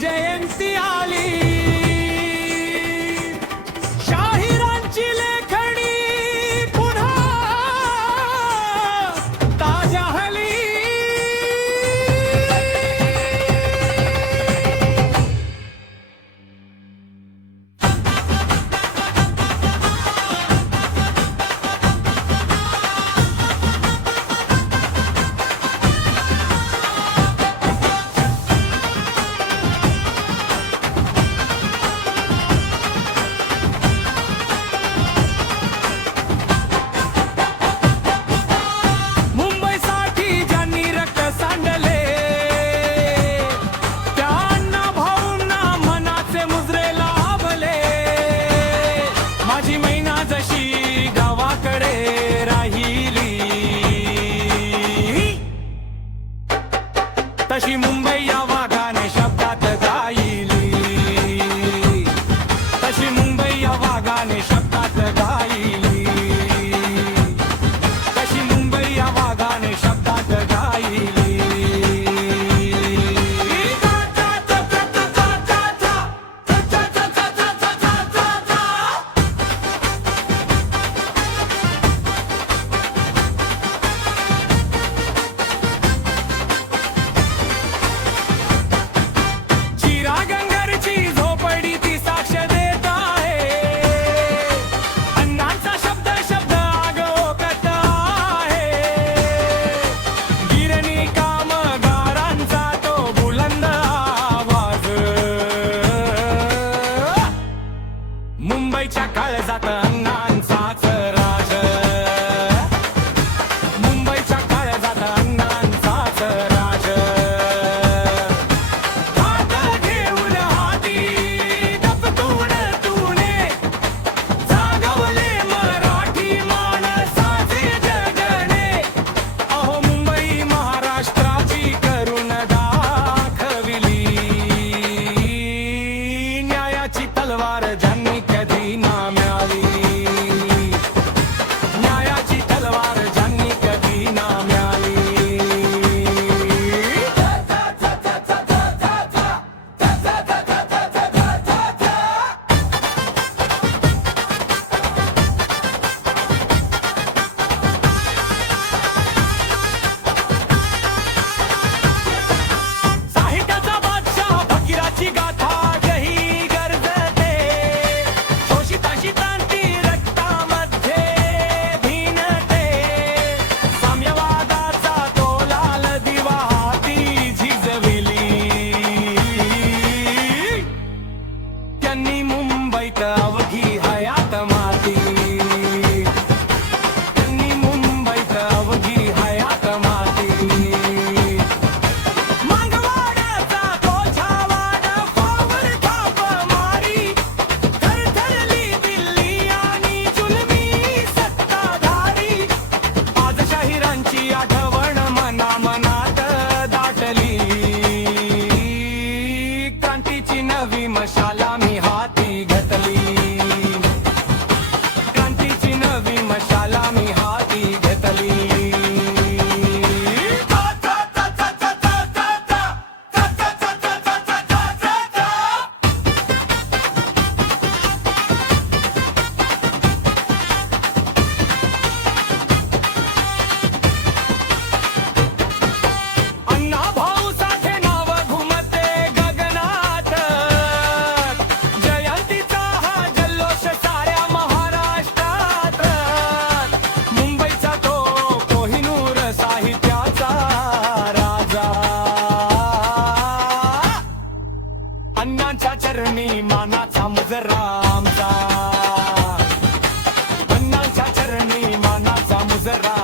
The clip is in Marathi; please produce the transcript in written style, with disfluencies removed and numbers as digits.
जयंती आली, शाहिरांची लेखणी पुन्हा ताज्या हली. तशी मुंबई या वाघाने शब्दात गायली, तशी मुंबई या वाघाने शब्दात गायली, तशी मुंबई या वाघाने शब्दात गायली. मुंबईच्या काळजात अण्णांचाच राज, मुंबईच्या काळजात अण्णांचाच राज. हात घेऊन हाती दपटून तूने जागवले मराठी माणसाचे जगणे. अहो मुंबई महाराष्ट्राची करून दाखविली, न्यायाची तलवार ज्यांनी कधी ना मिळाली, न्यायाची तलवार ज्यांनी कधी ना मिळाली. साहित्याचा बादशाह फकीराची गाथा मुंबईत अवघी हयात माती, त्यांनी मुंबईत अवघी हयात माती. मागवाड्याचा तो छावाड फावर थाप मारी, थरथरली दिल्ली आणि जुलमी सत्ताधारी. आज शाहिरांची आठवण मना मनात दाटली, क्रांतीची नवी मशाला मी हाती घेतली, क्रांतीची नवी मशाला मी हाती घेतली. अण्णा भाऊ साठे नाव घुमते गगनात, जयंतीचा हा जल्लोष साऱ्या महाराष्ट्रात. मुंबईचा तो कोहिनूर साहित्याचा राजा, अण्णांच्या चरणी मानाचा मुजरा आमचा, अण्णांच्या चरणी मानाचा मुजरा.